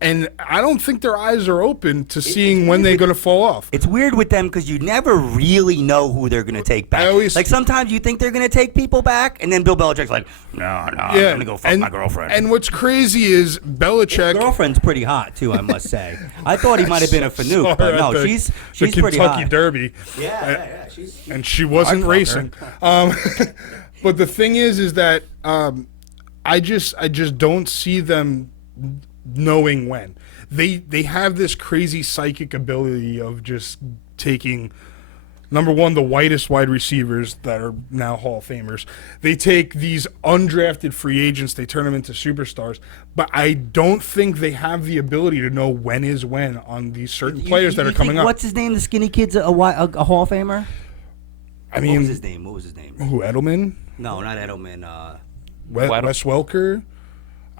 And I don't think their eyes are open to seeing when they're going to fall off. It's weird with them because you never really know who they're going to take back. Like sometimes you think they're going to take people back, and then Bill Belichick's like, no, I'm going to go fuck my girlfriend. And what's crazy is Belichick. His girlfriend's pretty hot too, I must say. I thought he might have been a Fanuc, but no, she's pretty hot. The Kentucky Derby. Yeah. And she wasn't racing. But the thing is that I just don't see them knowing when. They have this crazy psychic ability of just taking, number one, the whitest wide receivers that are now Hall of Famers. They take these undrafted free agents, they turn them into superstars. But I don't think they have the ability to know when is when on these certain players that are coming up. What's his name? The skinny kid's a Hall of Famer? I mean, what was his name? Who, Edelman? No, not Edelman. Wes Welker?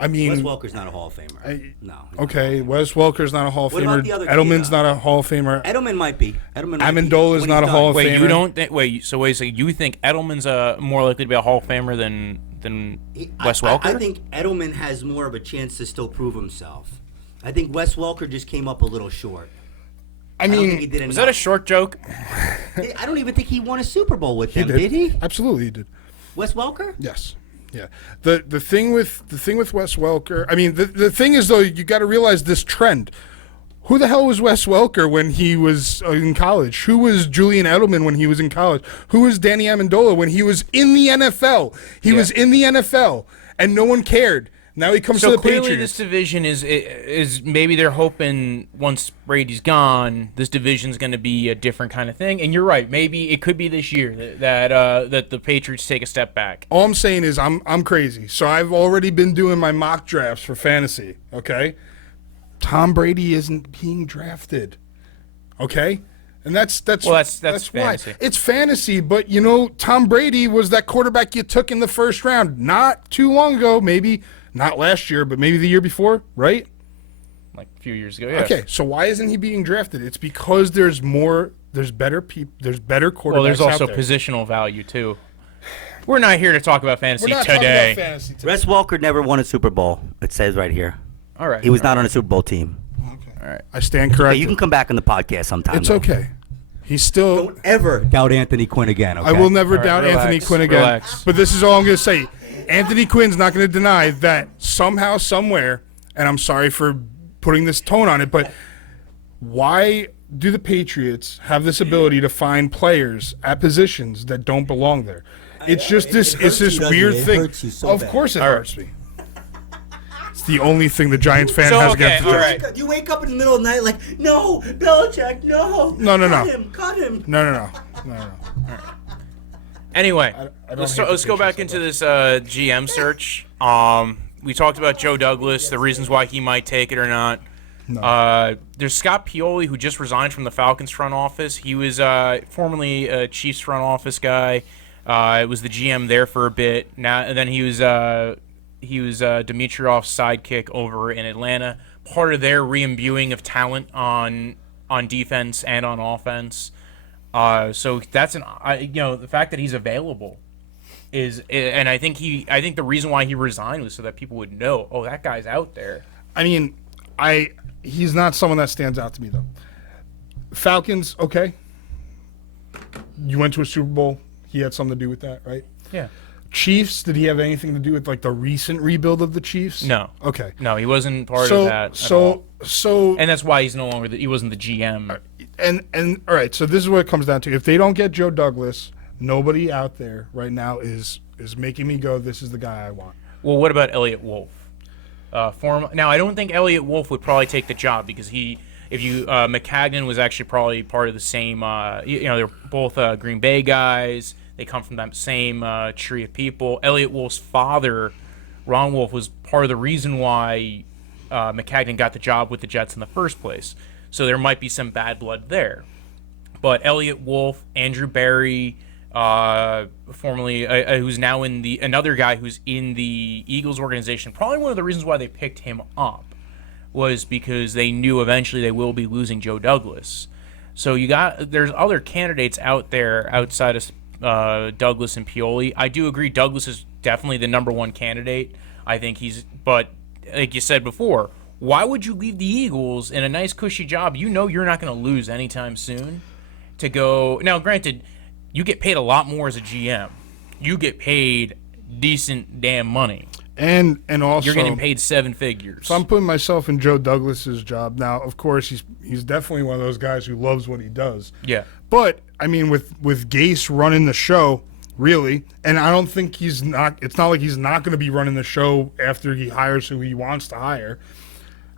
I mean, Wes Welker's not a Hall of Famer. No. Okay, Wes Welker's not a Hall of Famer. About the other Edelman's kid, not a Hall of Famer. Edelman might be. Amendola's not a Hall of Famer. You don't think? So you think Edelman's more likely to be a Hall of Famer than Wes Welker? I think Edelman has more of a chance to still prove himself. I think Wes Welker just came up a little short. I mean, he did was that a short joke? I don't even think he won a Super Bowl with them. Did he? Absolutely, he did. Wes Welker? Yes. Yeah. The thing with Wes Welker, I mean, the thing is though, you got to realize this trend. Who the hell was Wes Welker when he was in college? Who was Julian Edelman when he was in college? Who was Danny Amendola when he was in the NFL? He was in the NFL, and no one cared. Now he comes to the Patriots. So clearly this division is maybe they're hoping once Brady's gone, this division's going to be a different kind of thing. And you're right. Maybe it could be this year that the Patriots take a step back. All I'm saying is I'm crazy. So I've already been doing my mock drafts for fantasy, okay? Tom Brady isn't being drafted, okay? And that's why. Fantasy. It's fantasy, but, you know, Tom Brady was that quarterback you took in the first round not too long ago, maybe – not last year, but maybe the year before, right? Like a few years ago, yeah. Okay, so why isn't he being drafted? It's because there's better quarterbacks. Well, there's also out there. Positional value too. We're not here to talk about fantasy We're not today. talking about fantasy today. Wes Welker never won a Super Bowl. It says right here. All right. He was not on a Super Bowl team. Okay. All right. I stand corrected. Okay, you can come back on the podcast sometime. It's okay. He's still. Don't ever doubt Anthony Quinn again. Okay? I will never doubt relax, Anthony Quinn again. relax. But this is all I'm going to say. Anthony Quinn's not going to deny that somehow, somewhere, and I'm sorry for putting this tone on it, but why do the Patriots have this ability to find players at positions that don't belong there? It's just this. It's this weird thing. Of course, it hurts me. It's the only thing the Giants fan has against the Giants. You wake up in the middle of the night like, no, Belichick, no. No. Cut him. No. Anyway, I don't let's hate the go back pictures into so this GM search. We talked about Joe Douglas, the reasons why he might take it or not. No. There's Scott Pioli, who just resigned from the Falcons front office. He was formerly a Chiefs front office guy. Was the GM there for a bit. And then he was Dimitroff's sidekick over in Atlanta. Part of their re-imbuing of talent on defense and on offense. So that's the fact that he's available is, and I think the reason why he resigned was so that people would know, oh, that guy's out there. I mean, he's not someone that stands out to me though. Falcons, okay. You went to a Super Bowl. He had something to do with that, right? Yeah. Chiefs, did he have anything to do with like the recent rebuild of the Chiefs? No. Okay. No, he wasn't part of that. So and that's why he's no longer he wasn't the GM. And all right, so this is what it comes down to. If they don't get Joe Douglas, nobody out there right now is making me go, this is the guy I want. Well, what about Elliott Wolf? Now, I don't think Elliott Wolf would probably take the job because Maccagnan was actually probably part of the same. They're both Green Bay guys. They come from that same tree of people. Elliott Wolf's father, Ron Wolf, was part of the reason why Maccagnan got the job with the Jets in the first place. So there might be some bad blood there. But Elliott Wolf, Andrew Berry, formerly who's now another guy who's in the Eagles organization, probably one of the reasons why they picked him up was because they knew eventually they will be losing Joe Douglas. So there's other candidates out there outside of Douglas and Pioli. I do agree Douglas is definitely the number one candidate. I think but like you said before, why would you leave the Eagles in a nice cushy job? You know you're not going to lose anytime soon to go. Now, granted, you get paid a lot more as a GM. You get paid decent damn money. And also you're getting paid seven figures. So I'm putting myself in Joe Douglas's job. Now, of course, he's definitely one of those guys who loves what he does. Yeah. But I mean, with Gase running the show, really, and I don't think it's not like he's not going to be running the show after he hires who he wants to hire.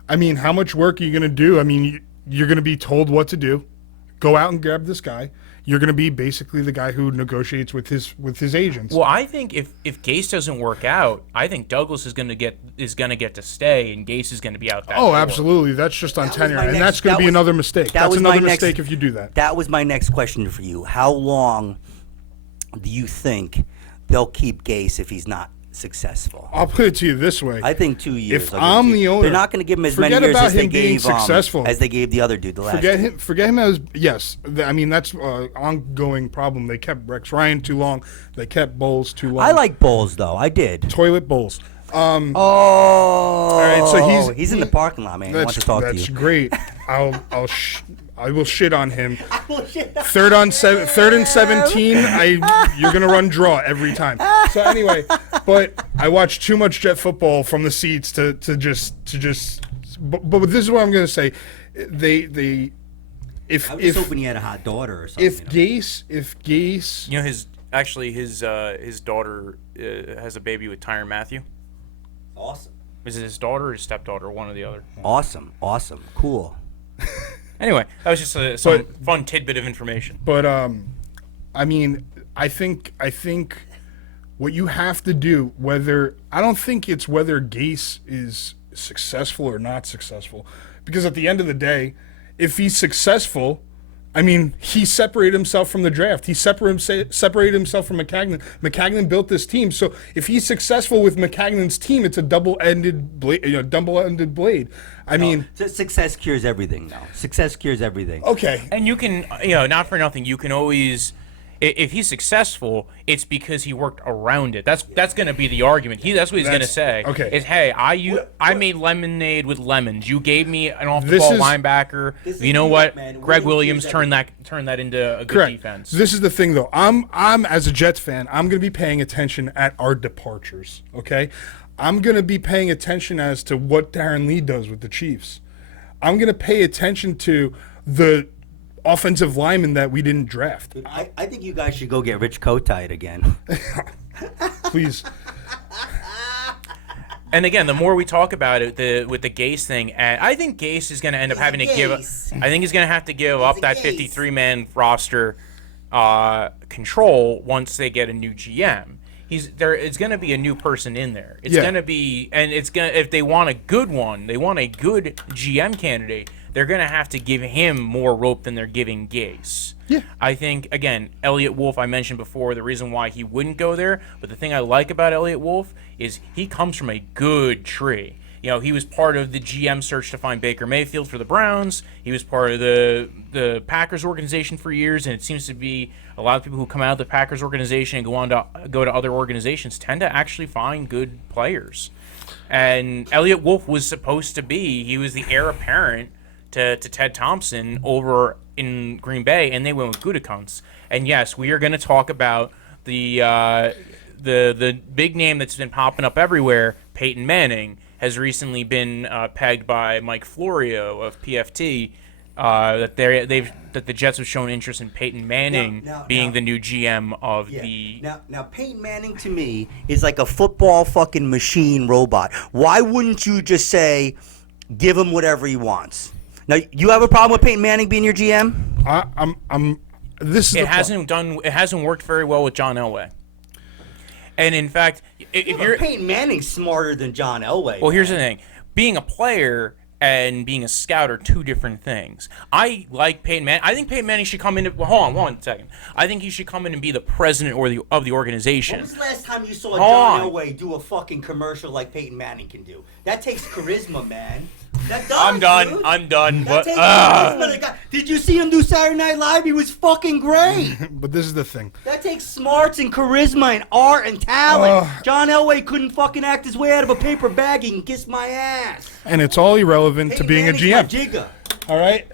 I mean, how much work are you going to do? I mean, you're going to be told what to do. Go out and grab this guy. You're going to be basically the guy who negotiates with his agents. Well, I think if Gase doesn't work out, I think Douglas is going to get to stay, and Gase is going to be out that door. Absolutely. That's just on tenure, and that's going to be another mistake. That's another mistake if you do that. That was my next question for you. How long do you think they'll keep Gase if he's not successful? I'll put it to you this way. I think 2 years. If I'm the owner, they're not going to give him as many years as they gave successful. As they gave the other dude. Forget him as yes. I mean that's an ongoing problem. They kept Rex Ryan too long. They kept Bowles too long. I like Bowles though. I did. Toilet Bowles. All right, so he's in the parking lot, man. He wants to talk to you. That's great. I will shit on him. Third and 17. You're gonna run draw every time. So anyway, but I watch too much Jet football from the seats to just. But this is what I'm gonna say. I was just hoping he had a hot daughter or something. If Gase, his daughter has a baby with Tyrann Mathieu. Awesome. Is it his daughter or his stepdaughter? One or the other. Awesome. Cool. Anyway, that was just some fun tidbit of information. But I mean, I think what you have to do, I don't think it's whether Gase is successful or not successful, because at the end of the day, if he's successful, I mean, he separated himself from the draft. He separated himself from Maccagnan. Maccagnan built this team. So if he's successful with Maccagnan's team, it's a double-ended blade. I mean, success cures everything. Now, success cures everything. Okay. And you can, not for nothing, you can always, if he's successful, it's because he worked around it. That's going to be the argument. That's what he's going to say. Okay. Is, hey, I made lemonade with lemons. You gave me an off-the-ball linebacker. You know what? Greg Williams turned that into a good defense. This is the thing, though. I'm as a Jets fan, I'm going to be paying attention at our departures. Okay. I'm going to be paying attention as to what Darron Lee does with the Chiefs. I'm going to pay attention to the offensive lineman that we didn't draft. I think you guys should go get Rich Kotite again. Please. And again, the more we talk about it, with the Gase thing, I think Gase is going to end up having to give. I think he's going to have to give up that 53-man roster control once they get a new GM. It's going to be a new person in there. It's going to be, and it's going to, if they want a good one, they want a good GM candidate, they're going to have to give him more rope than they're giving Gase. Yeah. I think, again, Elliott Wolf, I mentioned before the reason why he wouldn't go there, but the thing I like about Elliott Wolf is he comes from a good tree. You know, he was part of the GM search to find Baker Mayfield for the Browns. He was part of the Packers organization for years, and it seems to be a lot of people who come out of the Packers organization and go to other organizations tend to actually find good players. And Elliott Wolf was supposed to be, he was the heir apparent to Ted Thompson over in Green Bay, and they went with Gutekunst. And yes, we are going to talk about the big name that's been popping up everywhere, Peyton Manning, has recently been pegged by Mike Florio of PFT that the Jets have shown interest in Peyton Manning being the new GM of the. Now Peyton Manning to me is like a football fucking machine robot. Why wouldn't you just say, give him whatever he wants? Now you have a problem with Peyton Manning being your GM? It hasn't worked very well with John Elway. And in fact, if you're Peyton Manning's smarter than John Elway. Well, here's the thing: being a player and being a scout are two different things. I like Peyton Manning. I think Peyton Manning should come in. Hold on 1 second. I think he should come in and be the president of the organization. When was the last time you saw John Elway do a fucking commercial like Peyton Manning can do? That takes charisma, man. That does, I'm done. Dude. I'm done. That takes charisma. Did you see him do Saturday Night Live? He was fucking great. But this is the thing. That takes smarts and charisma and art and talent. John Elway couldn't fucking act his way out of a paper bag. He can kiss my ass. And it's all irrelevant to being a GM. Jigga. All right?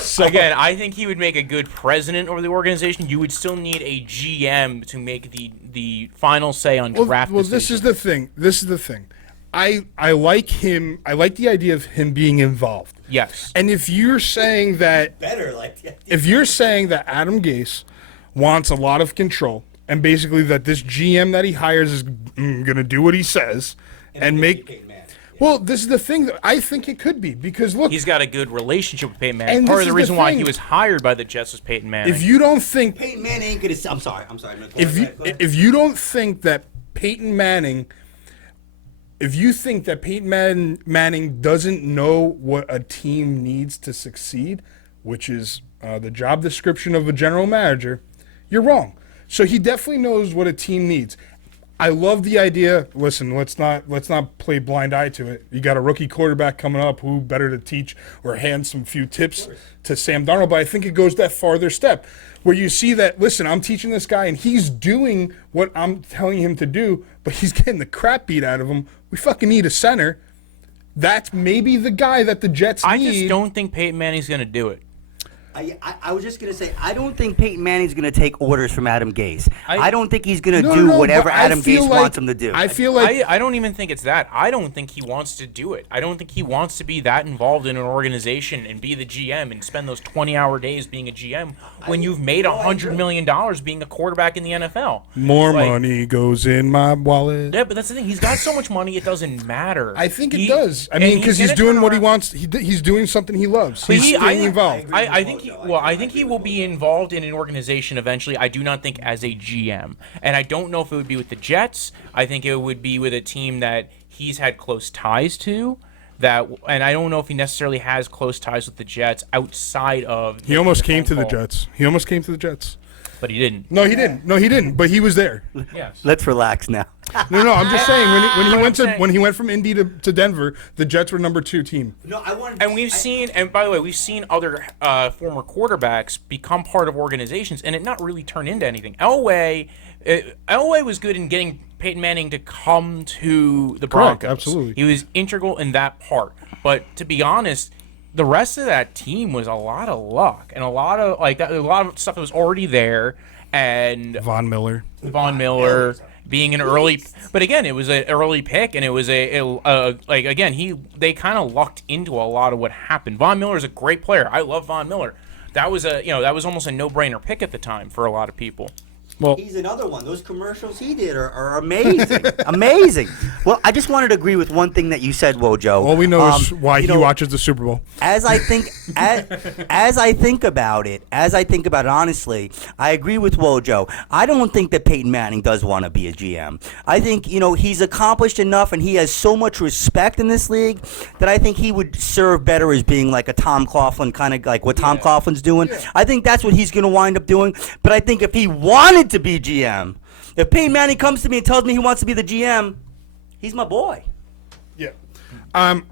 So again, I think he would make a good president over the organization. You would still need a GM to make the final say on draft decisions. This is the thing. I like him. I like the idea of him being involved. Yes. And if you're saying that Adam Gase wants a lot of control, and basically that this GM that he hires is going to do what he says and make. Well, this is the thing that I think it could be, because look, he's got a good relationship with Peyton Manning. Part of the reason why he was hired by the Jets was Peyton Manning. If you don't think Peyton Manning ain't gonna, I'm sorry. If you don't think that Peyton Manning. If you think that Peyton Manning doesn't know what a team needs to succeed, which is the job description of a general manager, you're wrong. So he definitely knows what a team needs. I love the idea. Listen, let's not play blind eye to it. You got a rookie quarterback coming up. Who better to teach or hand some few tips to Sam Darnold? But I think it goes that farther step where you see that, listen, I'm teaching this guy and he's doing what I'm telling him to do, but he's getting the crap beat out of him. We fucking need a center. That's maybe the guy that the Jets need. I just don't think Peyton Manning's going to do it. I was just going to say, I don't think Peyton Manning's going to take orders from Adam Gase. I don't think he's going to do whatever Adam Gase wants him to do. I feel like I don't even think it's that. I don't think he wants to do it. I don't think he wants to be that involved in an organization and be the GM and spend those 20-hour days being a GM when you've made $100 million being a quarterback in the NFL. More money goes in my wallet. Yeah, but that's the thing. He's got so much money, it doesn't matter. I think it does. I mean, because he's doing what he wants. He's doing something he loves. He's staying involved. I think he will be involved in an organization eventually. I do not think as a GM. And I don't know if it would be with the Jets. I think it would be with a team that he's had close ties to. And I don't know if he necessarily has close ties with the Jets outside of... He almost came to the Jets. But he didn't. No, he didn't. But he was there. Yes. Let's relax now. No. I'm just saying when he went from Indy to Denver, the Jets were number 2 team. And by the way, we've seen other former quarterbacks become part of organizations and it not really turn into anything. Elway was good in getting Peyton Manning to come to the Broncos. Correct, absolutely. He was integral in that part. But to be honest, the rest of that team was a lot of luck and a lot of stuff that was already there. And Von Miller being an early, but again, it was an early pick, and it was they kind of lucked into a lot of what happened. Von Miller is a great player. I love Von Miller. That was almost a no-brainer pick at the time for a lot of people. Well, He's another one. Those commercials he did are amazing. Amazing. Well, I just wanted to agree with one thing that you said, Wojo. all we know is why he watches the Super Bowl. As I think, as I think about it, honestly, I agree with Wojo. I don't think that Peyton Manning does want to be a GM. I think he's accomplished enough, and he has so much respect in this league that I think he would serve better as being like a Tom Coughlin, kind of like what Tom Coughlin's doing. Yeah. I think that's what he's going to wind up doing. But I think if he wanted to be GM, if Peyton Manning comes to me and tells me he wants to be the GM, he's my boy. Yeah. And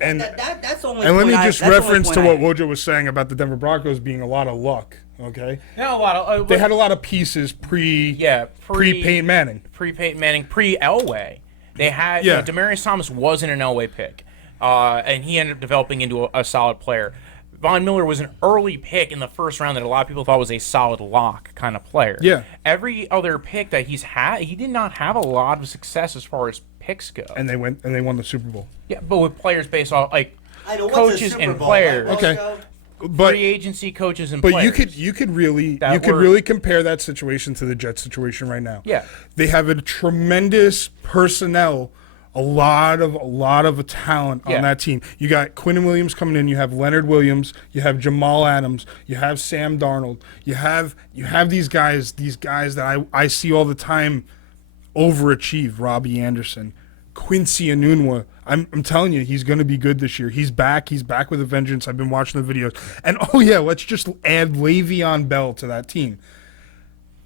that's only. And let me just reference to what Wojo was saying about the Denver Broncos being a lot of luck. Okay. Yeah, a lot of. They had a lot of pieces pre Peyton Manning, pre-Elway. They had Demaryius Thomas wasn't an Elway pick, and he ended up developing into a solid player. Von Miller was an early pick in the first round that a lot of people thought was a solid lock kind of player. Yeah. Every other pick that he's had, he did not have a lot of success as far as picks go. And they won the Super Bowl. Yeah, but with players based off coaches and players. Okay. But free agency coaches and players. But you could really compare that situation to the Jets situation right now. Yeah. They have a tremendous personnel, a lot of talent on that team. You got Quinn and Williams coming in, you have Leonard Williams, you have Jamal Adams, you have Sam Darnold. You have these guys that I see all the time overachieve. Robbie Anderson, Quincy Enunwa. I'm telling you, he's going to be good this year. He's back with a vengeance. I've been watching the videos. And, let's just add Le'Veon Bell to that team.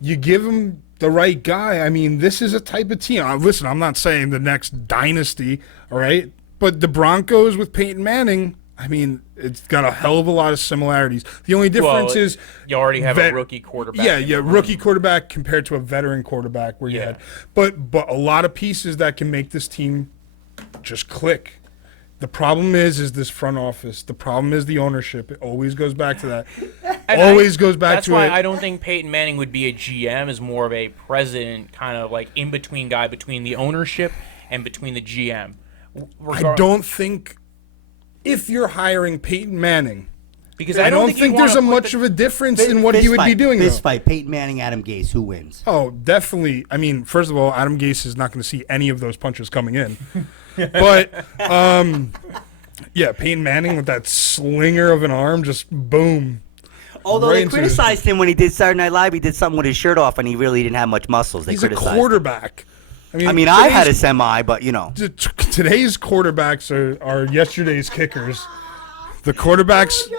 You give him the right guy. I mean, this is a type of team. Listen, I'm not saying the next dynasty, all right? But the Broncos with Peyton Manning, I mean, it's got a hell of a lot of similarities. The only difference is you already have a rookie quarterback. Yeah, rookie quarterback compared to a veteran quarterback where you had. But a lot of pieces that can make this team just click. The problem is this front office. The problem is the ownership. It always goes back to that. That's why I don't think Peyton Manning would be a GM, is more of a president, kind of like in-between guy between the ownership and between the GM. I don't think if you're hiring Peyton Manning, because I don't think there's much of a difference in what he would be doing. This fight, Peyton Manning, Adam Gase, who wins? Oh, definitely. I mean, first of all, Adam Gase is not going to see any of those punches coming in. But, Peyton Manning with that slinger of an arm, just boom. Although they criticized him when he did Saturday Night Live, he did something with his shirt off, and he really didn't have much muscles. He's a quarterback. I had a semi, but today's quarterbacks are yesterday's kickers. The quarterbacks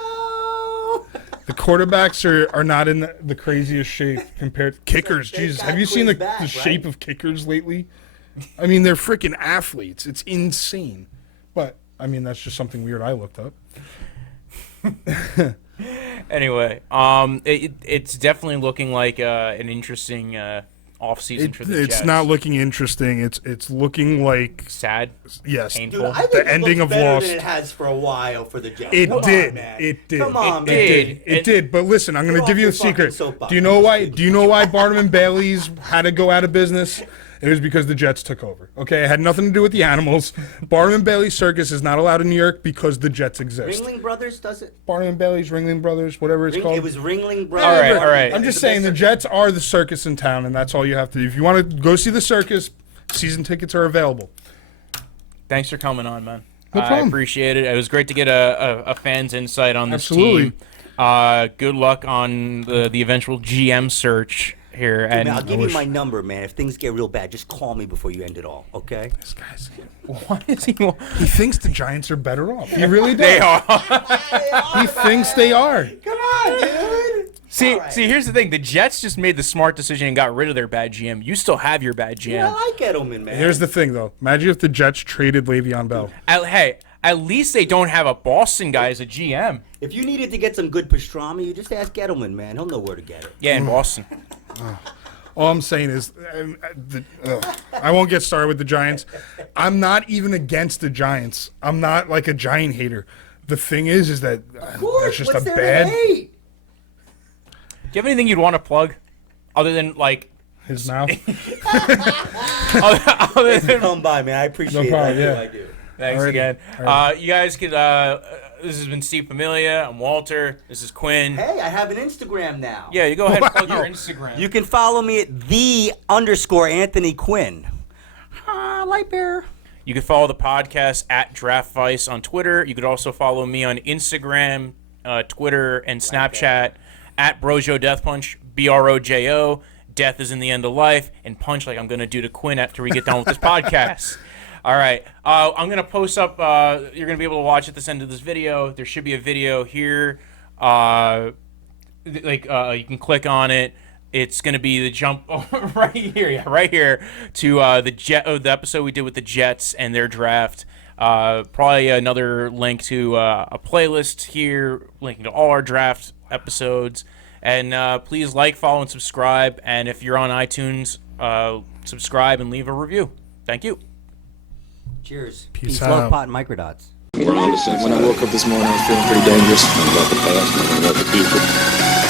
are not in the craziest shape compared to kickers. Jesus, have you seen the shape of kickers lately? I mean, they're freaking athletes. It's insane. But I mean, that's just something weird I looked up. Anyway, it's definitely looking like an interesting offseason for the Jets. It's not looking interesting. It's looking like sad. Yes, painful. Dude, I think the ending of Lost. Than it has for a while for the Jets. It did. Come on, man. It did. But listen, I'm going to give you a secret. Do you know why Barnum and Bailey's had to go out of business? It was because the Jets took over. Okay, it had nothing to do with the animals. Barnum and Bailey Circus is not allowed in New York because the Jets exist. Ringling Brothers does it? Barnum and Bailey's, Ringling Brothers, whatever it's called. It was Ringling Brothers. All right. I'm just saying the Jets are the circus in town, and that's all you have to do. If you want to go see the circus, season tickets are available. Thanks for coming on, man. No problem. I appreciate it. It was great to get a fan's insight on this Absolutely. team. Good luck on the eventual GM search here. Dude, And man, I'll give you my number, man. If things get real bad, just call me before you end it all, okay? This guy's... What is he? He thinks the Giants are better off. He really does. They are. He thinks they are. Come on, dude. See, here's the thing. The Jets just made the smart decision and got rid of their bad GM. You still have your bad GM. Yeah, I like Gettleman, man. Here's the thing, though. Imagine if the Jets traded Le'Veon Bell. At least they don't have a Boston guy as a GM. If you needed to get some good pastrami, you just ask Gettleman, man. He'll know where to get it. Yeah, in Boston. All I'm saying is, I won't get started with the Giants. I'm not even against the Giants. I'm not like a Giant hater. The thing is that that's just What's a there bad. to hate? Do you have anything you'd want to plug, other than like His mouth. other than Come by, man. I appreciate No problem, it. yeah. I do. Thanks Alrighty. again. Alrighty. You guys could This has been Steve Pumilia. I'm Walter. This is Quinn. Hey, I have an Instagram now. Yeah, you go ahead and plug Wow. your Instagram. You can follow me at _Anthony Quinn. Light bear. You can follow the podcast at Draftvice on Twitter. You could also follow me on Instagram, Twitter, and Snapchat at Brojo Death Punch, BROJO. Death is in the end of life, and punch like I'm going to do to Quinn after we get done with this podcast. All right. I'm going to post up. You're going to be able to watch at this end of this video. There should be a video here. You can click on it. It's going to be the jump right here to the episode we did with the Jets and their draft. Probably another link to a playlist here, linking to all our draft episodes. And please like, follow, and subscribe. And if you're on iTunes, subscribe and leave a review. Thank you. Cheers. Peace love, out. pot, and microdots. When I woke up this morning, I was feeling pretty dangerous about the past and about the future.